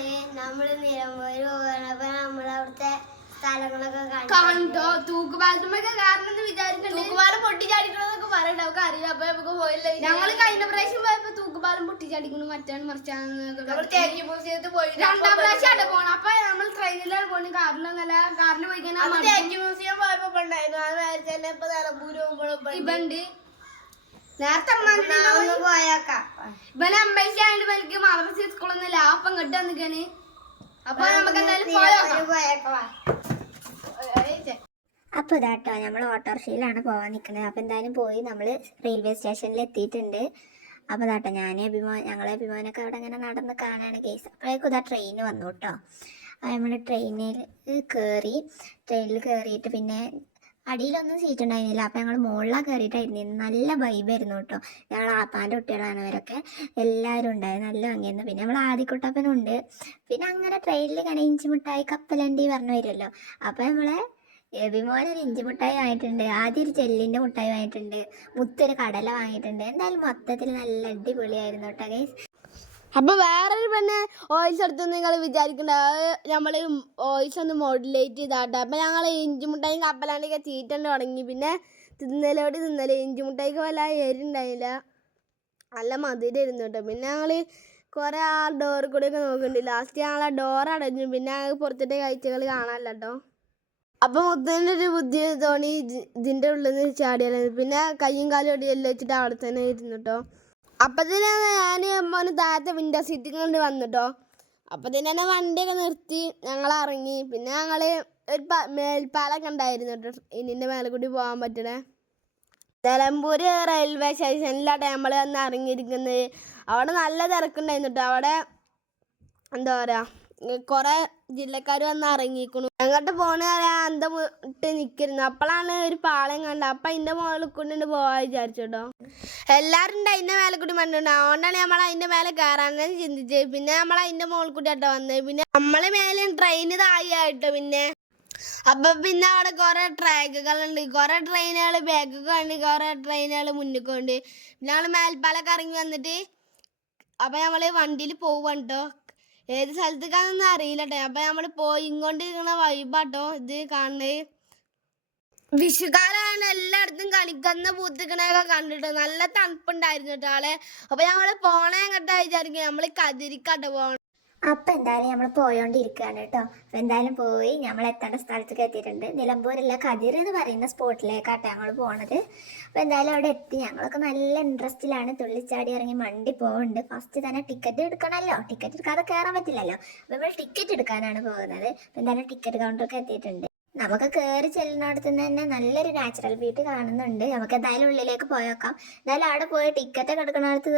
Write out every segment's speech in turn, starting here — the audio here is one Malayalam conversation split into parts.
പോവാണ്. നമ്മള് നിലമ്പൂര് പോവാണ്. അപ്പൊ നമ്മളവിടുത്തെ സ്ഥലങ്ങളൊക്കെ കണ്ടോ. തൂക്കുപാലത്തുമ്പൊക്കെ കാരണം വിചാരിക്കണ്ട തൂക്കുപാലം പൊട്ടിച്ചാടിക്കണമെന്നൊക്കെ പറയണ്ട. അവർക്ക് അറിയാം. അപ്പൊ നമുക്ക് പോയില്ല. ഞങ്ങള് കഴിഞ്ഞ പ്രാവശ്യം പോയപ്പോ തൂക്കുപാലം പൊട്ടിച്ചാടിക്കുന്നു മറ്റാണ് മറിച്ചാന്ന് പോയി. രണ്ടാം പ്രാവശ്യം അവിടെ പോണം. അപ്പൊ നമ്മൾ ട്രെയിനിലാണ് പോണത്. കാറിലൊന്നല്ല. കാറിന് പോയി കഴിഞ്ഞാൽ തേക്ക് മ്യൂസിയം പോയപ്പോ ഉണ്ടായിരുന്നു. ഇപ്പൊ നിലമ്പൂര് പോകുമ്പോഴും ഇവണ്ട് നേരത്തെ പോയേക്കാം. ഇവനെ അമ്പേശാണ്ട് എനിക്ക് മദ്രസ സ്കൂളൊന്നുമില്ല. അപ്പൊ ഇങ്ങോട്ട് വന്നിക്കാണ്. അപ്പൊ നമുക്ക് എന്തായാലും പോയേക്കാം. അപ്പോൾ ഇതാട്ടോ നമ്മൾ ഓട്ടോറിക്ഷയിലാണ് പോകാൻ നിൽക്കുന്നത്. അപ്പോൾ എന്തായാലും പോയി നമ്മൾ റെയിൽവേ സ്റ്റേഷനിൽ എത്തിയിട്ടുണ്ട്. അപ്പോൾ ഇതാട്ടോ ഞങ്ങളെ അഭിമാനൊക്കെ അവിടെ അങ്ങനെ നടന്ന് കാണാണ് കേസ്. അപ്പോഴേക്കും ഇതാ ട്രെയിൻ വന്നു കേട്ടോ. നമ്മൾ ട്രെയിനിൽ കയറിയിട്ട് പിന്നെ അടിയിലൊന്നും സീറ്റ് ഉണ്ടായിരുന്നില്ല. അപ്പോൾ ഞങ്ങൾ മുകളിലാണ് കയറിയിട്ടായിരുന്നു. നല്ല വൈബായിരുന്നു കേട്ടോ. ഞങ്ങൾ ആപ്പാൻ്റെ കുട്ടികളാണ് അവരൊക്കെ. എല്ലാവരും ഉണ്ടായിരുന്നു. നല്ല ഭംഗിയായിരുന്നു. പിന്നെ നമ്മൾ ആദ്യക്കുട്ടപ്പനുണ്ട്. പിന്നെ അങ്ങനെ ട്രെയിനിൽ ഇങ്ങനെ ഇഞ്ചിമുട്ടായി കപ്പലണ്ടി പറഞ്ഞു വരുമല്ലോ. അപ്പോൾ നമ്മളെ എബിമോനൊരു ഇഞ്ചി മുട്ടായി വാങ്ങിയിട്ടുണ്ട്. ആദ്യം ഒരു ചെല്ലിൻ്റെ മുട്ടായി വാങ്ങിയിട്ടുണ്ട്. മുത്തൊരു കടല വാങ്ങിയിട്ടുണ്ട്. എന്തായാലും മൊത്തത്തിൽ നല്ല അടിപൊളിയായിരുന്നു കേട്ടോ ഗൈസ്. അപ്പൊ വേറൊരു പിന്നെ ഓയിൽസ് എടുത്തെന്ന് നിങ്ങൾ വിചാരിക്കണ്ട. നമ്മള് ഓയിൽസ് ഒന്ന് മോഡുലേറ്റ് ചെയ്താട്ടെ. അപ്പൊ ഞങ്ങൾ ഇഞ്ചി മുട്ടായും കപ്പലാണ്ടിയൊക്കെ തീറ്റണ്ട് തുടങ്ങി. പിന്നെ തിന്നല് ഇഞ്ചി മുട്ടായിക്ക് വല്ല എരുണ്ടായില്ല. നല്ല മധുരം ഇരുന്നു കേട്ടോ. പിന്നെ ഞങ്ങൾ കുറെ ആ ഡോറിൽ കൂടെയൊക്കെ നോക്കുന്നുണ്ട്. ലാസ്റ്റ് ഞങ്ങൾ ആ ഡോർ അടഞ്ഞു. പിന്നെ പുറത്തിൻ്റെ കാഴ്ചകൾ കാണാനല്ല കേട്ടോ. അപ്പൊ മുത്തൻ്റെ ഒരു ബുദ്ധി തോന്നി ഇതിൻ്റെ ഉള്ളിൽ നിന്ന് ചാടിയാലും. പിന്നെ കയ്യും കാലും ഒടിയെല്ലാം വെച്ചിട്ട് അവിടെ തന്നെ ഇരുന്നു കേട്ടോ. അപ്പം തന്നെ ഞാൻ മോന് താഴത്തെ വിൻഡോ സീറ്റിൽ കൊണ്ട് വന്നിട്ടോ. അപ്പം തന്നെ വണ്ടിയൊക്കെ നിർത്തി ഞങ്ങൾ ഇറങ്ങി. പിന്നെ ഞങ്ങൾ ഒരു മേൽപ്പാലൊക്കെ ഉണ്ടായിരുന്നു കേട്ടോ. ഇതിൻ്റെ മേലെ കൂടി പോകാൻ പറ്റണേ. നിലമ്പൂര് റെയിൽവേ സ്റ്റേഷനിലാട്ടെ നമ്മൾ വന്ന് ഇറങ്ങിയിരിക്കുന്നത്. അവിടെ നല്ല തിരക്കുണ്ടായിരുന്നു കേട്ടോ. അവിടെ എന്താ പറയുക കുറെ ജില്ലക്കാർ വന്ന് ഇറങ്ങിയിരിക്കുന്നു. അങ്ങോട്ട് പോണ അന്തം ഇട്ട് നിൽക്കുന്നു. അപ്പോഴാണ് ഒരു പാളം കണ്ടത്. അപ്പം അതിൻ്റെ മുകളിൽ കൊണ്ടിട്ട് പോകാൻ വിചാരിച്ചു കേട്ടോ. എല്ലാവരും ഉണ്ട് അതിൻ്റെ മേലെ കൂടി മണ്ണുണ്ട്. അതുകൊണ്ടാണ് നമ്മൾ അതിൻ്റെ മേലെ കയറാൻ ചിന്തിച്ചത്. പിന്നെ നമ്മൾ അതിൻ്റെ മുകളിൽ കൂടി കേട്ടോ വന്നത്. പിന്നെ നമ്മളെ മേലെ ട്രെയിൻ താഴെയായിട്ടോ. പിന്നെ അപ്പം പിന്നെ അവിടെ കുറേ ട്രാക്കുകളുണ്ട്. കുറേ ട്രെയിനുകൾ ബാക്കൊക്കെ ഉണ്ട്. കുറേ ട്രെയിനുകൾ മുന്നിലേക്ക് ഉണ്ട്. പിന്നെ ഞങ്ങൾ മേൽപ്പാലൊക്കെ ഇറങ്ങി വന്നിട്ട് അപ്പം നമ്മൾ വണ്ടിയിൽ പോവാണ് കേട്ടോ. ഏത് സ്ഥലത്തേക്കാണെന്നൊന്നും അറിയില്ല കേട്ടോ. അപ്പം നമ്മൾ പോയി ഇങ്ങോട്ടിരിക്കുന്ന വൈബാട്ടോ ഇത് കാണുന്നത്. വിഷുക്കാലാണ് എല്ലായിടത്തും കളിക്കുന്ന പൂത്തിക്കണൊക്കെ കണ്ടിട്ടോ. നല്ല തണുപ്പുണ്ടായിരുന്നു കേട്ടോ ആളെ. അപ്പം ഞങ്ങൾ പോണേ എങ്ങോട്ടാ വിചാരിക്കും. നമ്മൾ കതിരിക്കാട്ടോ പോകണം. അപ്പം എന്തായാലും നമ്മൾ പോയോണ്ടിരിക്കുകയാണ് കേട്ടോ. അപ്പം എന്തായാലും പോയി നമ്മൾ എത്തേണ്ട സ്ഥലത്തേക്ക് എത്തിയിട്ടുണ്ട്. നിലമ്പൂരിലെ കതിർ എന്ന് പറയുന്ന സ്പോട്ടിലേക്കാട്ടോ ഞങ്ങൾ പോണത്. അപ്പോൾ എന്തായാലും അവിടെ എത്തി. ഞങ്ങളൊക്കെ നല്ല ഇൻട്രസ്റ്റിലാണ്. തുള്ളിച്ചാടി ഇറങ്ങി മണ്ടി പോകുന്നുണ്ട്. ഫസ്റ്റ് തന്നെ ടിക്കറ്റ് എടുക്കണമല്ലോ. ടിക്കറ്റ് എടുക്കാതെ കയറാൻ പറ്റില്ലല്ലോ. അപ്പോൾ നമ്മൾ ടിക്കറ്റ് എടുക്കാനാണ് പോകുന്നത്. അപ്പോൾ എന്തായാലും ടിക്കറ്റ് കൗണ്ടറൊക്കെ എത്തിയിട്ടുണ്ട്. നമുക്ക് കയറി ചെല്ലുന്നിടത്ത് തന്നെ നല്ലൊരു നാച്ചുറൽ ബ്യൂട്ടി കാണുന്നുണ്ട്. നമുക്ക് എന്തായാലും ഉള്ളിലേക്ക് പോയേക്കാം. എന്തായാലും അവിടെ പോയി ടിക്കറ്റൊക്കെ എടുക്കുന്നിടത്ത്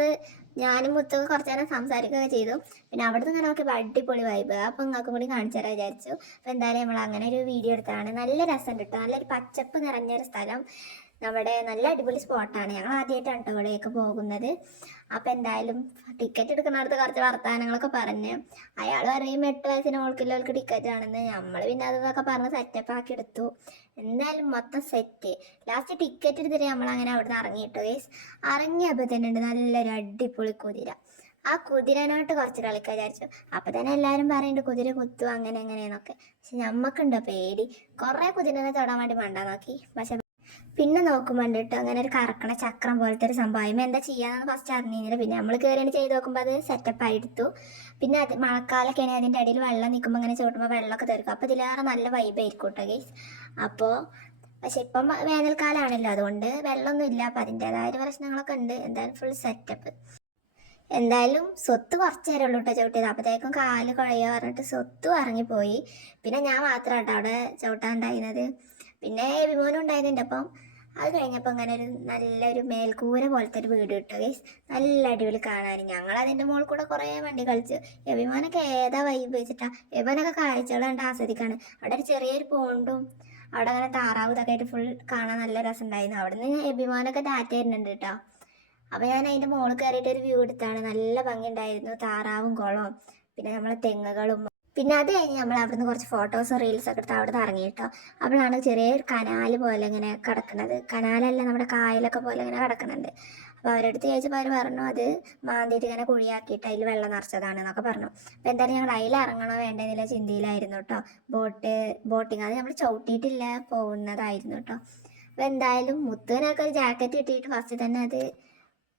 ഞാനും മുത്തൊക്കെ കുറച്ച് നേരം സംസാരിക്കുകയൊക്കെ ചെയ്തു. പിന്നെ അവിടുന്ന് ഇങ്ങനെ നോക്കിയപ്പോൾ അടിപൊളി വൈബ്. അപ്പം നിങ്ങൾക്കും കൂടി കാണിച്ചു തരാൻ വിചാരിച്ചു. അപ്പോൾ എന്തായാലും നമ്മൾ അങ്ങനെ ഒരു വീഡിയോ എടുത്താണ്. നല്ല രസം കിട്ടും. നല്ലൊരു പച്ചപ്പ് നിറഞ്ഞൊരു സ്ഥലം. നമ്മുടെ നല്ല അടിപൊളി സ്പോട്ടാണ്. ഞങ്ങൾ ആദ്യമായിട്ടാണ് കേട്ടോ ഇവിടെയൊക്കെ പോകുന്നത്. അപ്പം എന്തായാലും ടിക്കറ്റ് എടുക്കുന്നിടത്ത് കുറച്ച് വർത്തമാനങ്ങളൊക്കെ പറഞ്ഞ് അയാൾ പറയും 8 വയസ്സിന് മുകൾക്കുള്ളവർക്ക് ടിക്കറ്റ് ആണെന്ന്. നമ്മൾ പിന്നെ അതൊക്കെ പറഞ്ഞ് സെറ്റപ്പ് ആക്കി എടുത്തു. എന്തായാലും മൊത്തം സെറ്റ്. ലാസ്റ്റ് ടിക്കറ്റ് എടുത്തിട്ട് നമ്മളങ്ങനെ അവിടുന്ന് ഇറങ്ങിയിട്ടു ഗൈസ്. ഇറങ്ങിയപ്പോൾ തന്നെ ഉണ്ട് നല്ലൊരു അടിപൊളി കുതിര. ആ കുതിരനായിട്ട് കുറച്ച് കളിക്കാൻ വിചാരിച്ചു. അപ്പം തന്നെ എല്ലാവരും പറയുന്നുണ്ട് കുതിര കുത്തു അങ്ങനെ എങ്ങനെയെന്നൊക്കെ. പക്ഷെ ഞമ്മക്കുണ്ടോ പേടി. കുറേ കുതിരനെ തൊടാൻ വേണ്ടി മണ്ടാൻ നോക്കി. പക്ഷെ പിന്നെ നോക്കുമ്പോൾ കേട്ടോ അങ്ങനെ ഒരു കറക്കണ ചക്രം പോലത്തെ ഒരു സംഭവം. എന്താ ചെയ്യാന്ന് ഫസ്റ്റ് അറിഞ്ഞിരുന്നില്ല. പിന്നെ നമ്മൾ കയറിയാണ് ചെയ്ത് നോക്കുമ്പോൾ അത് സെറ്റപ്പായി എടുത്തു. പിന്നെ അത് മഴക്കാലൊക്കെയാണ്. അതിൻ്റെ അടിയിൽ വെള്ളം നിൽക്കുമ്പോൾ അങ്ങനെ ചൂട്ടുമ്പോൾ വെള്ളമൊക്കെ തീർക്കും. അപ്പോൾ ഇതിലേറെ നല്ല വൈബായിരിക്കും കേട്ടോ ഗൈസ്. അപ്പോൾ പക്ഷെ ഇപ്പം വേനൽക്കാലമാണല്ലോ, അതുകൊണ്ട് വെള്ളമൊന്നും ഇല്ല. അപ്പം അതിൻ്റെതായ പ്രശ്നങ്ങളൊക്കെ ഉണ്ട്. എന്തായാലും ഫുൾ സെറ്റപ്പ്. എന്തായാലും സ്വത്ത് കുറച്ച് നേരം ഉള്ളൂ കേട്ടോ ചവിട്ടിയത്. അപ്പോഴത്തേക്കും കാല് കുഴയുക പറഞ്ഞിട്ട് സ്വത്തും ഇറങ്ങിപ്പോയി. പിന്നെ ഞാൻ മാത്രമാണ് കേട്ടോ അവിടെ ചവിട്ടാൻ ഉണ്ടായിരുന്നത്. പിന്നെ വിമോനും ഉണ്ടായിരുന്നുണ്ട്. അപ്പം അത് കഴിഞ്ഞപ്പോൾ ഇങ്ങനെ ഒരു നല്ലൊരു മേൽക്കൂര പോലത്തെ ഒരു വീട് കിട്ടും ഗൈസ്. നല്ല അടിപൊളി കാണാൻ. ഞങ്ങൾ അതിൻ്റെ മുകളിൽ കൂടെ കുറേ വണ്ടി കളിച്ചു. എബിമോനൊക്കെ ഏതാ വൈബ് വെച്ചിട്ടാ. എബിനൊക്കെ കാഴ്ചകൾ കണ്ട് ആസ്വദിക്കാണ്. അവിടെ ഒരു ചെറിയൊരു പോണ്ടും അവിടെ അങ്ങനെ താറാവ് ഇതൊക്കെ ആയിട്ട് ഫുൾ കാണാൻ നല്ല രസമുണ്ടായിരുന്നു. അവിടെ നിന്ന് എബിമോനൊക്കെ ടാറ്റ വരുന്നുണ്ട് കേട്ടോ. അപ്പോൾ ഞാൻ അതിൻ്റെ മുകളിൽ കയറിയിട്ട് ഒരു വ്യൂ എടുത്താണ്. നല്ല ഭംഗി ഉണ്ടായിരുന്നു. താറാവും കുളവും പിന്നെ നമ്മളെ തെങ്ങുകളും. പിന്നെ അത് കഴിഞ്ഞ് നമ്മൾ അവിടുന്ന് കുറച്ച് ഫോട്ടോസും റീൽസൊക്കെ എടുത്ത് അവിടെ നിന്ന് ഇറങ്ങി കേട്ടോ. അപ്പോഴാണ് ചെറിയൊരു കനാല് പോലെ ഇങ്ങനെ കിടക്കുന്നത്. കനാലല്ല, നമ്മുടെ കായലൊക്കെ പോലെ ഇങ്ങനെ കിടക്കുന്നുണ്ട്. അപ്പോൾ അവരുടെ അടുത്ത് ചോദിച്ചപ്പോൾ അവർ പറഞ്ഞു അത് മാന്തിയിട്ട് ഇങ്ങനെ കുഴിയാക്കിയിട്ട് അതിൽ വെള്ളം നിറച്ചതാണ് എന്നൊക്കെ പറഞ്ഞു. അപ്പോൾ എന്തായാലും ഞങ്ങൾ അതിൽ ഇറങ്ങണോ വേണ്ടെന്നുള്ള ചിന്തയിലായിരുന്നു കേട്ടോ. ബോട്ടിങ് അത് നമ്മൾ ചവിട്ടിയിട്ടില്ല പോകുന്നതായിരുന്നു കേട്ടോ. അപ്പോൾ എന്തായാലും മുത്തുവിനൊക്കെ ഒരു ജാക്കറ്റ് കിട്ടിയിട്ട് ഫസ്റ്റ് തന്നെ അത്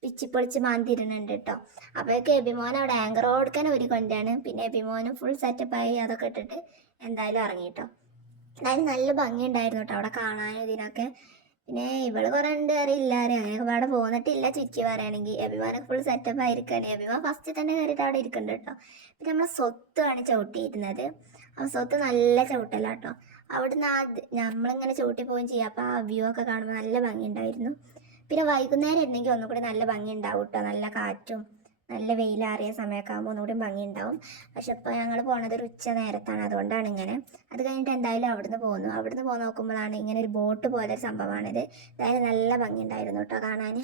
പിച്ചിപ്പൊളിച്ച് മാന്തിരുന്നുണ്ട് കേട്ടോ. അപ്പോഴേക്ക് എബിമോൻ അവിടെ ആങ്കർ കൊടുക്കാൻ ഒരു കൊണ്ടാണ്. പിന്നെ എബിമോനും ഫുൾ സെറ്റപ്പായി അതൊക്കെ ഇട്ടിട്ട് എന്തായാലും ഇറങ്ങി കേട്ടോ. എന്തായാലും നല്ല ഭംഗിയുണ്ടായിരുന്നു കേട്ടോ അവിടെ കാണാനും ഇതിനൊക്കെ. പിന്നെ ഇവള് കുറേ ഉണ്ട് അറിയില്ല അങ്ങനെയൊക്കെ അവിടെ പോന്നിട്ടില്ല ചുറ്റി പറയുകയാണെങ്കിൽ. എബിമാനൊക്കെ ഫുൾ സെറ്റപ്പ് ആയിരിക്കുകയാണ്. എബിമാൻ ഫസ്റ്റ് തന്നെ കയറിയിട്ട് അവിടെ ഇരിക്കുന്നുണ്ട് കേട്ടോ. പിന്നെ നമ്മളെ സ്വത്താണ് ചവിട്ടിയിരുന്നത്. അപ്പോൾ സ്വത്ത് നല്ല ചവിട്ടല്ല കേട്ടോ. അവിടുന്ന് നമ്മളിങ്ങനെ ചവിട്ടി പോവുകയും ചെയ്യാം. അപ്പോൾ ആ വ്യൂ ഒക്കെ കാണുമ്പോൾ നല്ല ഭംഗിയുണ്ടായിരുന്നു. പിന്നെ വൈകുന്നേരം ഇരുന്നെങ്കിൽ ഒന്നുകൂടി നല്ല ഭംഗി ഉണ്ടാവും കേട്ടോ. നല്ല കാറ്റും നല്ല വെയിലാറിയ സമയമൊക്കെ ആകുമ്പോൾ ഒന്നുകൂടി ഭംഗി ഉണ്ടാവും. പക്ഷെ ഇപ്പോൾ ഞങ്ങൾ പോണത് ഒരു ഉച്ച നേരത്താണ്, അതുകൊണ്ടാണ് ഇങ്ങനെ. അത് കഴിഞ്ഞിട്ട് എന്തായാലും അവിടുന്ന് പോന്നു. അവിടുന്ന് പോയി നോക്കുമ്പോഴാണ് ഇങ്ങനെ ഒരു ബോട്ട് പോലെ ഒരു സംഭവമാണിത്. എന്തായാലും നല്ല ഭംഗി ഉണ്ടായിരുന്നു കേട്ടോ കാണാൻ.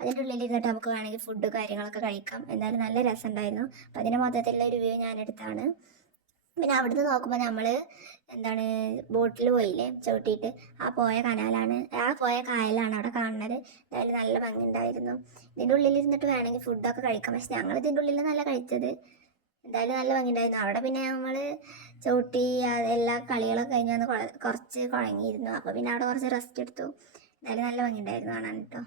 അതിൻ്റെ ഉള്ളിൽ ഇരുന്നിട്ട് നമുക്ക് വേണമെങ്കിൽ ഫുഡ് കാര്യങ്ങളൊക്കെ കഴിക്കാം. എന്തായാലും നല്ല രസമുണ്ടായിരുന്നു. അപ്പോൾ അതിൻ്റെ മൊത്തത്തിലുള്ള ഒരു വ്യൂ ഞാനെടുത്താണ്. പിന്നെ അവിടുന്ന് നോക്കുമ്പോൾ നമ്മൾ എന്താണ് ബോട്ടിൽ പോയില്ലേ ചവിട്ടിയിട്ട്, ആ പോയ കനാലാണ്, ആ പോയ കായലാണ് അവിടെ കാണുന്നത്. എന്തായാലും നല്ല ഭംഗി ഉണ്ടായിരുന്നു. ഇതിൻ്റെ ഉള്ളിൽ ഇരുന്നിട്ട് വേണമെങ്കിൽ ഫുഡൊക്കെ കഴിക്കാം. പക്ഷെ ഞങ്ങൾ ഇതിൻ്റെ ഉള്ളിൽ നല്ല കഴിച്ചത്. എന്തായാലും നല്ല ഭംഗി ഉണ്ടായിരുന്നു. അവിടെ പിന്നെ നമ്മൾ ചവിട്ടി എല്ലാ കളികളൊക്കെ കഴിഞ്ഞ് വന്ന് കുറച്ച് കുഴങ്ങിയിരുന്നു. അപ്പോൾ പിന്നെ അവിടെ കുറച്ച് റെസ്റ്റ് എടുത്തു. എന്തായാലും നല്ല ഭംഗി ഉണ്ടായിരുന്നു കാണാൻ കേട്ടോ.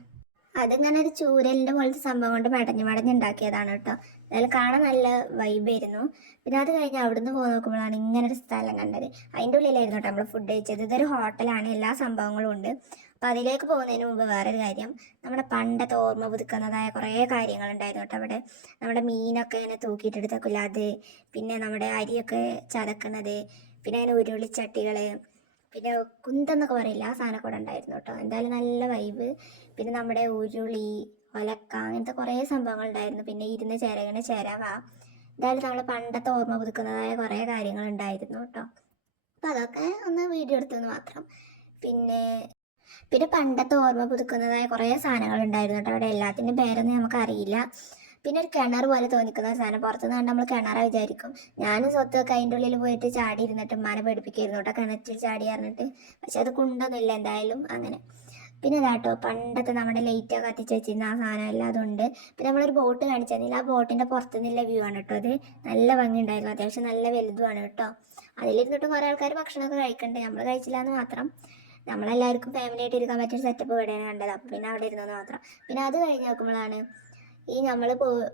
അതിങ്ങനെ ഒരു ചൂരലിൻ്റെ പോലത്തെ സംഭവം കൊണ്ട് മടഞ്ഞുണ്ടാക്കിയതാണ് കേട്ടോ. എന്തായാലും കാണാൻ നല്ല വൈബായിരുന്നു. പിന്നെ അത് കഴിഞ്ഞ് അവിടുന്ന് പോയി നോക്കുമ്പോഴാണ് ഇങ്ങനെ ഒരു സ്ഥലം കണ്ടത്. അതിൻ്റെ ഉള്ളിലായിരുന്നു കേട്ടോ നമ്മൾ ഫുഡ് കഴിച്ചത്. ഇതൊരു ഹോട്ടലാണ്, എല്ലാ സംഭവങ്ങളും ഉണ്ട്. അപ്പോൾ അതിലേക്ക് പോകുന്നതിന് മുമ്പ് വേറൊരു കാര്യം, നമ്മുടെ പണ്ടത്തെ ഓർമ്മ പുതുക്കുന്നതായ കുറേ കാര്യങ്ങളുണ്ടായിരുന്നു കേട്ടോ അവിടെ. നമ്മുടെ മീനൊക്കെ ഇങ്ങനെ തൂക്കിയിട്ടെടുത്തേക്കില്ല അത്, പിന്നെ നമ്മുടെ അരിയൊക്കെ ചതക്കണത്, പിന്നെ അതിന് ഉരുളിച്ചട്ടികൾ, പിന്നെ കുന്തെന്നൊക്കെ പറയില്ല, ആ സാധനമൊക്കെ ഇവിടെ ഉണ്ടായിരുന്നു കേട്ടോ. എന്തായാലും നല്ല വൈബ്. പിന്നെ നമ്മുടെ ഉരുളി, ഒലക്ക, അങ്ങനത്തെ കുറേ സംഭവങ്ങളുണ്ടായിരുന്നു. പിന്നെ ഇരുന്ന് ചിരകണ ചിരവ. എന്തായാലും നമ്മൾ പണ്ടത്തെ ഓർമ്മ പുതുക്കുന്നതായ കുറേ കാര്യങ്ങളുണ്ടായിരുന്നു കേട്ടോ. അപ്പം അതൊക്കെ ഒന്ന് വീഡിയോ എടുത്തെന്ന് മാത്രം. പിന്നെ പണ്ടത്തെ ഓർമ്മ പുതുക്കുന്നതായ കുറേ സാധനങ്ങളുണ്ടായിരുന്നു കേട്ടോ അവിടെ. എല്ലാത്തിൻ്റെയും പേരൊന്നും നമുക്കറിയില്ല. പിന്നെ ഒരു കിണർ പോലെ തോന്നിക്കുന്ന ഒരു സാധനം, പുറത്തുനിന്ന് കണ്ട് നമ്മൾ കിണറാ വിചാരിക്കും. ഞാനും സ്വത്തൊക്കെ അതിൻ്റെ ഉള്ളിൽ പോയിട്ട് ചാടി ഇരുന്നിട്ട് ഉമ്മാനെ പഠിപ്പിക്കായിരുന്നു കേട്ടോ, കിണറ്റിൽ ചാടി പറഞ്ഞിട്ട്. പക്ഷെ അത് കുണ്ടൊന്നുമില്ല എന്തായാലും അങ്ങനെ. പിന്നെ അതാട്ടോ പണ്ടത്തെ നമ്മുടെ ലൈറ്റൊക്കെ കത്തിച്ച് വെച്ചിരുന്ന ആ സാധനം എല്ലാം അതുണ്ട്. പിന്നെ നമ്മളൊരു ബോട്ട് കാണിച്ചു തന്നില്ല, ആ ബോട്ടിൻ്റെ പുറത്തുനിന്നുള്ള വ്യൂ ആണ് കേട്ടോ അത്. നല്ല ഭംഗി ഉണ്ടായിരുന്നു, അത്യാവശ്യം നല്ല വലുതുമാണ് കേട്ടോ. അതിലിരുന്നിട്ട് കുറേ ആൾക്കാർ ഭക്ഷണമൊക്കെ കഴിക്കുന്നുണ്ട്, നമ്മൾ കഴിച്ചില്ല എന്ന് മാത്രം. നമ്മളെല്ലാവർക്കും ഫാമിലി ആയിട്ട് ഇരിക്കാൻ പറ്റിയൊരു സെറ്റപ്പ് ഇവിടെയാണ് കണ്ടത്. അപ്പോൾ പിന്നെ അവിടെ ഇരുന്നെന്ന് മാത്രം. പിന്നെ അത് കഴിഞ്ഞ് നോക്കുമ്പോഴാണ് ഈ നമ്മൾ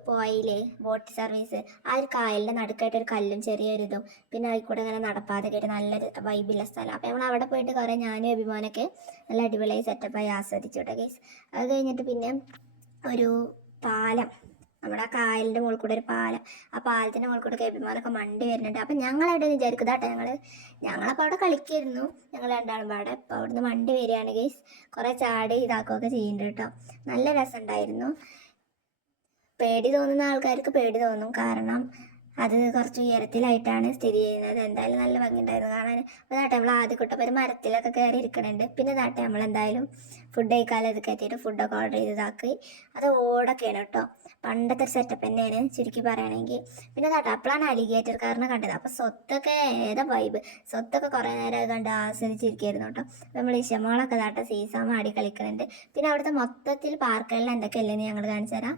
പോയില്ലേ ബോട്ട് സർവീസ്, ആ ഒരു കായലിൻ്റെ നടുക്കായിട്ട് ഒരു കല്ലും ചെറിയൊരിതും, പിന്നെ അതിൽക്കൂടെ ഇങ്ങനെ നടപ്പാതൊക്കെ ആയിട്ട് നല്ലൊരു വൈബുള്ള സ്ഥലം. അപ്പോൾ നമ്മൾ അവിടെ പോയിട്ട് കുറേ ഞാനും അഭിമാനൊക്കെ നല്ല അടിപൊളിയായി സെറ്റപ്പായി ആസ്വദിച്ചു കേട്ടോ ഗൈസ്. അത് കഴിഞ്ഞിട്ട് പിന്നെ ഒരു പാലം, നമ്മുടെ ആ കായലിൻ്റെ മുകളിൽ കൂടെ ഒരു പാലം, ആ പാലത്തിൻ്റെ മുകളിൽ കൂടെ അഭിമാനമൊക്കെ മണ്ടി വരുന്നുണ്ട്. അപ്പം ഞങ്ങളവിടെ വിചാരിക്കും കേട്ടോ, ഞങ്ങളപ്പോൾ അവിടെ കളിക്കായിരുന്നു ഞങ്ങൾ രണ്ടാളും പാടെ. അപ്പോൾ അവിടുന്ന് മണ്ടി വരികയാണ് ഗൈസ്. കുറേ ചാടി ഇതാക്കുകയൊക്കെ ചെയ്യുന്നുണ്ട് കേട്ടോ. നല്ല രസമുണ്ടായിരുന്നു. പേടി തോന്നുന്ന ആൾക്കാർക്ക് പേടി തോന്നും, കാരണം അത് കുറച്ച് ഉയരത്തിലായിട്ടാണ് സ്ഥിതി ചെയ്യുന്നത്. എന്തായാലും നല്ല ഭംഗിയുണ്ടായിരുന്നു കാണാൻ. അപ്പോൾ നാട്ടെ നമ്മൾ ആദ്യം കുട്ടപ്പോൾ ഒരു മരത്തിലൊക്കെ കയറി ഇരിക്കണുണ്ട്. പിന്നെ നാട്ടെ നമ്മളെന്തായാലും ഫുഡ് കഴിക്കാതെ ഇത് കയറ്റിയിട്ട് ഫുഡൊക്കെ ഓർഡർ ചെയ്തതാക്കി. അത് ഓടൊക്കെയാണ് കേട്ടോ, പണ്ടത്തെ ഒരു സെറ്റപ്പ് തന്നെയാണ് ചുരുക്കി പറയുകയാണെങ്കിൽ. പിന്നെ നാട്ടെ അപ്പോഴാണ് അലിഗേറ്റർ കാരനെ കണ്ടത്. അപ്പോൾ സ്വത്തൊക്കെ ഏതാ വൈബ്, സ്വത്തൊക്കെ കുറേ നേരം കണ്ട് ആസ്വദിച്ചിരിക്കുകയായിരുന്നു കേട്ടോ. അപ്പോൾ നമ്മൾ ഇഷ്ടമോളൊക്കെ നാട്ടെ സീസാമ ആടി കളിക്കുന്നുണ്ട്. പിന്നെ അവിടുത്തെ മൊത്തത്തിൽ പാർക്കുകളിൽ എന്തൊക്കെയല്ലേന്ന് ഞങ്ങൾ കാണിച്ചു തരാം.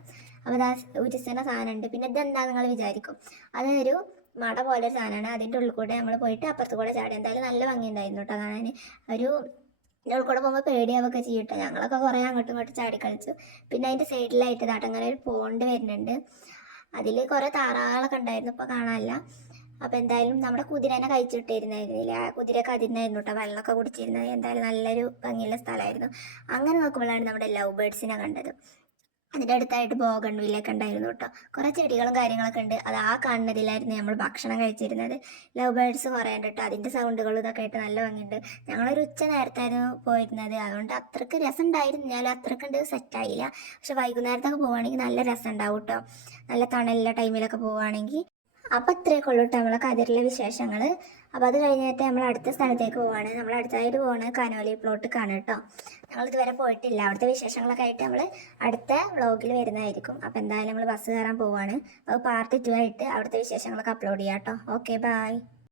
അപ്പോൾ ഉരുസിൻ്റെ സാധനമുണ്ട്. പിന്നെ ഇതെന്താ നിങ്ങൾ വിചാരിക്കും, അതൊരു മട പോലെ ഒരു സാധനമാണ്. അതിൻ്റെ ഉള്ളിൽ കൂടെ നമ്മൾ പോയിട്ട് അപ്പുറത്ത് കൂടെ ചാടി. എന്തായാലും നല്ല ഭംഗിയുണ്ടായിരുന്നു കേട്ടോ കാണാൻ. ഒരു ഉള്ളിൽ കൂടെ പോകുമ്പോൾ പേടിയാവൊക്കെ ചെയ്യട്ടോ. ഞങ്ങളൊക്കെ കുറേ അങ്ങോട്ടും ഇങ്ങോട്ടും ചാടി കളിച്ചു. പിന്നെ അതിൻ്റെ സൈഡിലായിട്ട് അങ്ങനെ ഒരു പോണ്ട് വരുന്നുണ്ട്, അതിൽ കുറേ താറാകളൊക്കെ ഉണ്ടായിരുന്നു, ഇപ്പോൾ കാണാനില്ല. അപ്പോൾ എന്തായാലും നമ്മുടെ കുതിരനെ കഴിച്ചിട്ടിരുന്നായിരുന്നില്ല, ആ കുതിരയൊക്കെ അതിരുന്നായിരുന്നു കേട്ടോ വെള്ളമൊക്കെ കുടിച്ചിരുന്നത്. എന്തായാലും നല്ലൊരു ഭംഗിയുള്ള സ്ഥലമായിരുന്നു. അങ്ങനെ നോക്കുമ്പോഴാണ് നമ്മുടെ ലവ് ബേർഡ്സിനെ കണ്ടത്. അതിൻ്റെ അടുത്തായിട്ട് ബോഗൺവില്ലൊക്കെ ഉണ്ടായിരുന്നു കേട്ടോ. കുറേ ചെടികളും കാര്യങ്ങളൊക്കെ ഉണ്ട്. അത് ആ കാണുന്നതിലായിരുന്നു നമ്മൾ ഭക്ഷണം കഴിച്ചിരുന്നത്. ലവ് ബേർഡ്സ് കുറേ ഉണ്ട് കേട്ടോ, അതിൻ്റെ സൗണ്ടുകളും ഇതൊക്കെ ആയിട്ട് നല്ല ഭംഗിയുണ്ട്. ഞങ്ങളൊരു ഉച്ച നേരത്തായിരുന്നു പോയിരുന്നത്, അതുകൊണ്ട് അത്രയ്ക്ക് രസം ഉണ്ടായിരുന്നു, എന്നാലും അത്രയ്ക്കുണ്ട് സെറ്റായില്ല. പക്ഷെ വൈകുന്നേരത്തൊക്കെ പോവുകയാണെങ്കിൽ നല്ല രസം ഉണ്ടാവും കേട്ടോ, നല്ല തണലുള്ള ടൈമിലൊക്കെ പോവുകയാണെങ്കിൽ. അപ്പോൾ ഇത്രയൊക്കെ ഉള്ളൂ കേട്ടോ നമ്മളെ കതിരിലെ വിശേഷങ്ങൾ. അപ്പോൾ അത് കഴിഞ്ഞിട്ട് നമ്മൾ അടുത്ത സ്ഥലത്തേക്ക് പോവാണ്. നമ്മൾ അടുത്തായിട്ട് പോകുന്നത് കനോലി പ്ലോട്ടിക്കാണ് കേട്ടോ. ഞങ്ങൾ ഇതുവരെ പോയിട്ടില്ല. അവിടുത്തെ വിശേഷങ്ങളൊക്കെ ആയിട്ട് നമ്മൾ അടുത്ത വ്ളോഗിൽ വരുന്നതായിരിക്കും. അപ്പോൾ എന്തായാലും നമ്മൾ ബസ് കയറാൻ പോവാണ്. അപ്പോൾ പാർട്ട് 2 ആയിട്ട് അവിടുത്തെ വിശേഷങ്ങളൊക്കെ അപ്ലോഡ് ചെയ്യാം കേട്ടോ. Okay bye.